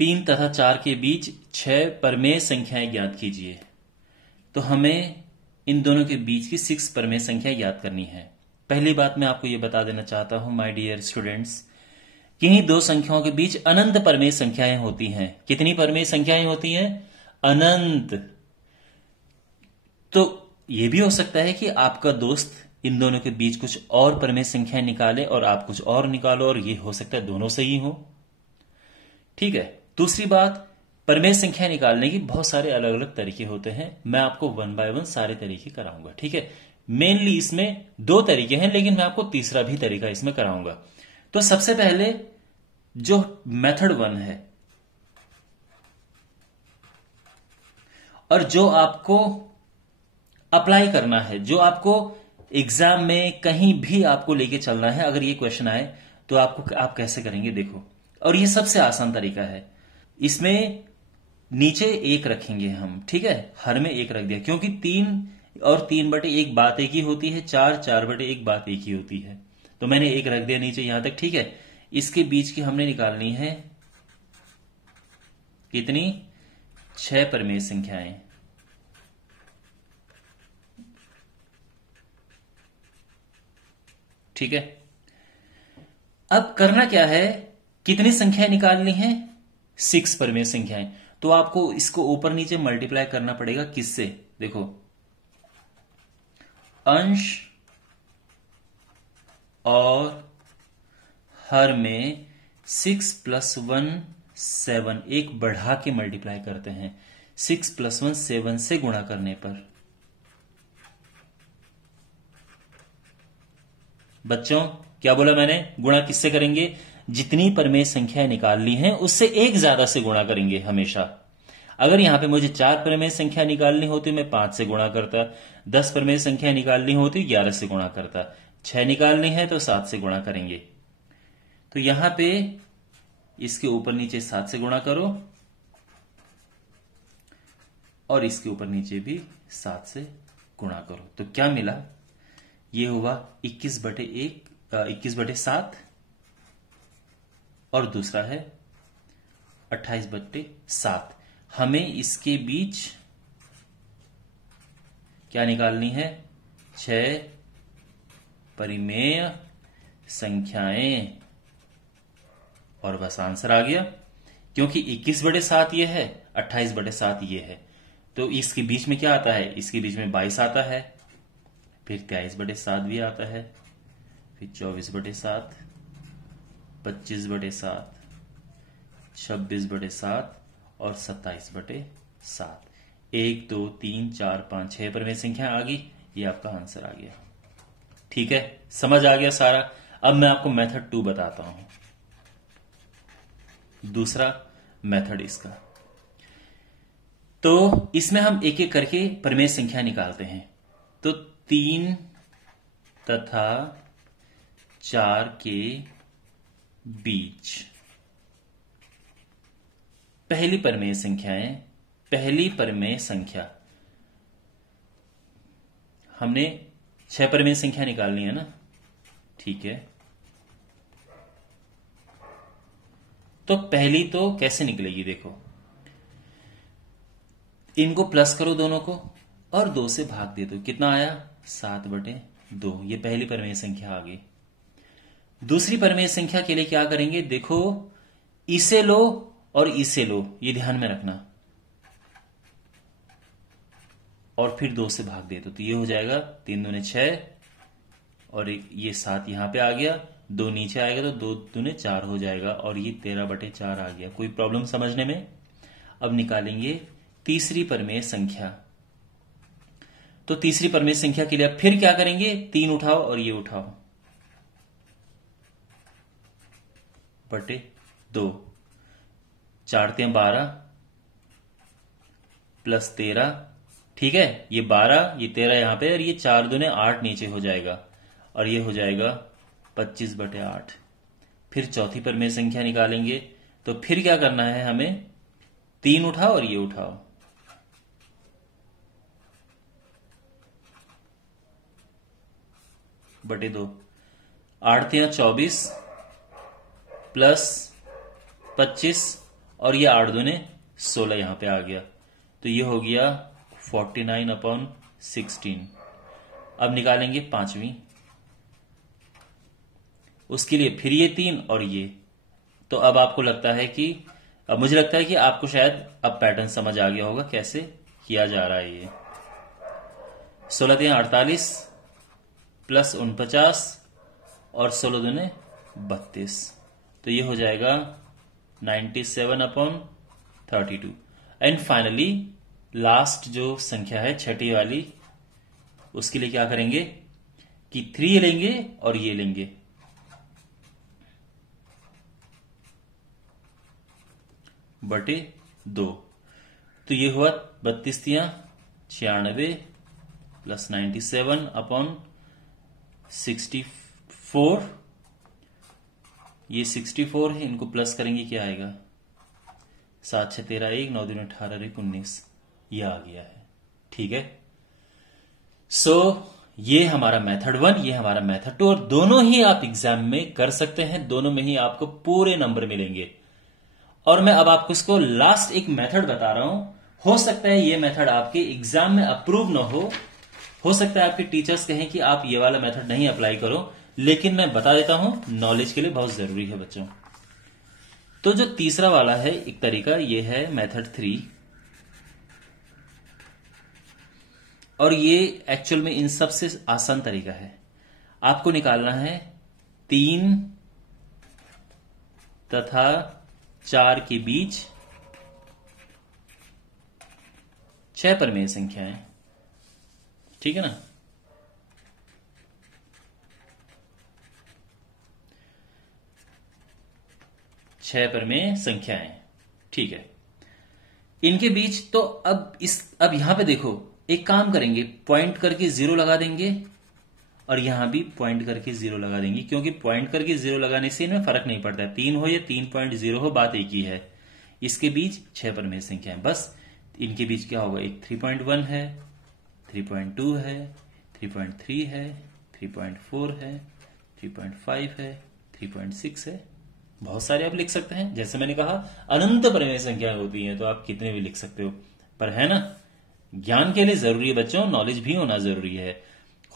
3 तथा 4 के बीच 6 परमेय संख्याएं ज्ञात कीजिए। तो हमें इन दोनों के बीच की 6 परमेय संख्या ज्ञात करनी है। पहली बात मैं आपको यह बता देना चाहता हूं माय डियर स्टूडेंट्स, किन्हीं दो संख्याओं के बीच अनंत परमेय संख्याएं होती हैं। कितनी परमेय संख्याएं होती हैं? अनंत। तो यह भी हो सकता है कि आपका दोस्त इन दोनों के बीच कुछ और परमेय संख्याएं निकाले और आप कुछ और निकालो, और यह हो सकता है दोनों सही हो। ठीक है। दूसरी बात, परमेय संख्या निकालने की बहुत सारे अलग अलग तरीके होते हैं। मैं आपको 1 बाय 1 सारे तरीके कराऊंगा। ठीक है। मेनली इसमें 2 तरीके हैं, लेकिन मैं आपको तीसरा भी तरीका इसमें कराऊंगा। तो सबसे पहले जो मेथड 1 है और जो आपको अप्लाई करना है, जो आपको एग्जाम में कहीं भी आपको लेके चलना है, अगर ये क्वेश्चन आए तो आप कैसे करेंगे देखो। और ये सबसे आसान तरीका है। इसमें नीचे 1 रखेंगे हम। ठीक है। हर में 1 रख दिया, क्योंकि 3 और 3/1 बात एक ही होती है, 4/1 बात एक ही होती है। तो मैंने 1 रख दिया नीचे यहां तक। ठीक है। इसके बीच की हमने निकालनी है कितनी? 6 परमेय संख्याएं। ठीक है। अब करना क्या है, कितनी संख्याएं निकालनी है? 6 परमेय संख्याएं। तो आपको इसको ऊपर नीचे मल्टीप्लाई करना पड़ेगा। किससे? देखो, अंश और हर में 6 + 1 7, एक बढ़ा के मल्टीप्लाई करते हैं। 6 + 1 7 से गुणा करने पर। बच्चों, क्या बोला मैंने? गुणा किससे करेंगे? जितनी परमेय संख्याएं निकालनी है उससे एक ज्यादा से गुणा करेंगे हमेशा। अगर यहां पे मुझे 4 परमेय संख्या निकालनी होती मैं 5 से गुणा करता, 10 परमेय संख्या निकालनी होती 11 से गुणा करता, 6 निकालनी है तो 7 से गुणा करेंगे। तो यहां पे इसके ऊपर नीचे 7 से गुणा करो और इसके ऊपर नीचे भी 7 से गुणा करो। तो क्या मिला? ये हुआ 21/7 और दूसरा है 28/7। हमें इसके बीच क्या निकालनी है? 6 परिमेय संख्याएं। और बस आंसर आ गया, क्योंकि 21/7 ये है, 28/7 ये है। तो इसके बीच में क्या आता है? इसके बीच में 22 आता है, फिर 23/7 भी आता है, फिर 24/7, 25/7, 26/7 और 27/7। 1 2 3 4 5 6 परमेय संख्या आ गई। ये आपका आंसर आ गया। ठीक है, समझ आ गया सारा। अब मैं आपको मेथड 2 बताता हूं, दूसरा मेथड इसका। तो इसमें हम एक एक करके परमेय संख्या निकालते हैं। तो 3 तथा 4 के बीच पहली परमेय संख्या हमने 6 परमेय संख्या निकालनी है ना। ठीक है। तो पहली तो कैसे निकलेगी देखो, इनको प्लस करो दोनों को और 2 से भाग दे दो। कितना आया? 7/2। ये पहली परमेय संख्या आ गई। दूसरी परमेय संख्या के लिए क्या करेंगे देखो, इसे लो और इसे लो, ये ध्यान में रखना, और फिर 2 से भाग दे दो। तो ये हो जाएगा 3 दूने 6 और ये 7 यहां पे आ गया, 2 नीचे आएगा तो 2 दूने 4 हो जाएगा, और ये 13/4 आ गया। कोई प्रॉब्लम समझने में? अब निकालेंगे तीसरी परमेय संख्या। तो तीसरी परमेय संख्या के लिए अब फिर क्या करेंगे? 3 उठाओ और ये उठाओ, /2। 4 × 12 + 13। ठीक है। ये 12 ये 13 यहां पे, और ये 4 दूने 8 नीचे हो जाएगा, और ये हो जाएगा 25/8। फिर चौथी परमेय संख्या निकालेंगे। तो फिर क्या करना है हमें? 3 उठाओ और ये उठाओ, /2। 8 × 24 + 25 और ये 8 दूने 16 यहां पे आ गया, तो ये हो गया 49/16। अब निकालेंगे पांचवी, उसके लिए फिर ये 3 और ये। तो अब आपको लगता है कि, अब मुझे लगता है कि आपको शायद अब पैटर्न समझ आ गया होगा कैसे किया जा रहा है। ये 16 3 48 प्लस 49 और 16 दूने 32, तो ये हो जाएगा 97/32। एंड फाइनली लास्ट जो संख्या है छठी वाली, उसके लिए क्या करेंगे कि 3 लेंगे और ये लेंगे, बटे 2, तो ये हुआ 32 96 प्लस 97/64। ये 64 है, इनको प्लस करेंगे क्या आएगा, 7 6 13 1 9 2 18 1 19, ये आ गया है। ठीक है, सो ये हमारा मेथड 1, ये हमारा मेथड 2, और दोनों ही आप एग्जाम में कर सकते हैं, दोनों में ही आपको पूरे नंबर मिलेंगे। और मैं अब आपको इसको लास्ट एक मेथड बता रहा हूं। हो सकता है ये मेथड आपके एग्जाम में अप्रूव ना हो सकता है आपके टीचर्स कहें कि आप ये वाला मेथड नहीं अप्लाई करो, लेकिन मैं बता देता हूं, नॉलेज के लिए बहुत जरूरी है बच्चों। तो जो तीसरा वाला है एक तरीका, ये है मेथड 3, और ये एक्चुअल में इन सबसे आसान तरीका है। आपको निकालना है 3 तथा 4 के बीच 6 परमेय संख्याएं, ठीक है ना। छह परमेय संख्याएं, ठीक है, इनके बीच। तो अब यहां पे देखो, एक काम करेंगे, पॉइंट करके 0 लगा देंगे और यहां भी पॉइंट करके 0 लगा देंगे, क्योंकि पॉइंट करके 0 लगाने से इनमें फर्क नहीं पड़ता है, 3 हो या 3.0 हो, बात एक ही है। इसके बीच 6 परमेय संख्याएं, बस इनके बीच क्या होगा, एक 3.1 है, 3.2 है, 3.3 है, 3.4 है, 3.5 है, 3.6 है। बहुत सारे आप लिख सकते हैं, जैसे मैंने कहा अनंत परमेय संख्याएं होती हैं, तो आप कितने भी लिख सकते हो, पर है ना, ज्ञान के लिए जरूरी है बच्चों, नॉलेज भी होना जरूरी है।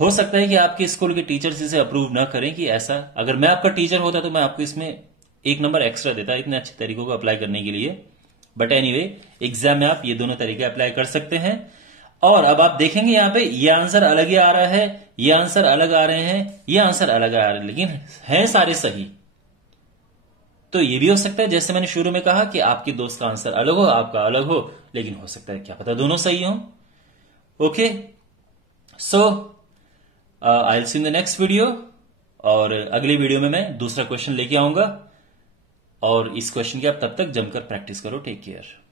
हो सकता है कि आपके स्कूल के टीचर्स इसे अप्रूव ना करें कि ऐसा, अगर मैं आपका टीचर होता तो मैं आपको इसमें 1 नंबर एक्स्ट्रा देता इतने अच्छे तरीकों को अप्लाई करने के लिए। बट एनीवे, एग्जाम में आप ये दोनों तरीके अप्लाई कर सकते हैं। और अब आप देखेंगे यहां पे ये आंसर अलग ही आ रहा है, ये आंसर अलग आ रहे हैं, ये आंसर अलग आ रहे हैं, लेकिन हैं सारे सही। तो ये भी हो सकता है, जैसे मैंने शुरू में कहा कि आपके दोस्त का आंसर अलग हो, आपका अलग हो, लेकिन हो सकता है क्या पता दोनों सही हो। Okay, so I will see in the next video, और अगले वीडियो में मैं दूसरा क्वेश्चन लेके आऊंगा, और इस क्वेश्चन की आप तब तक जमकर प्रैक्टिस करो। Take care.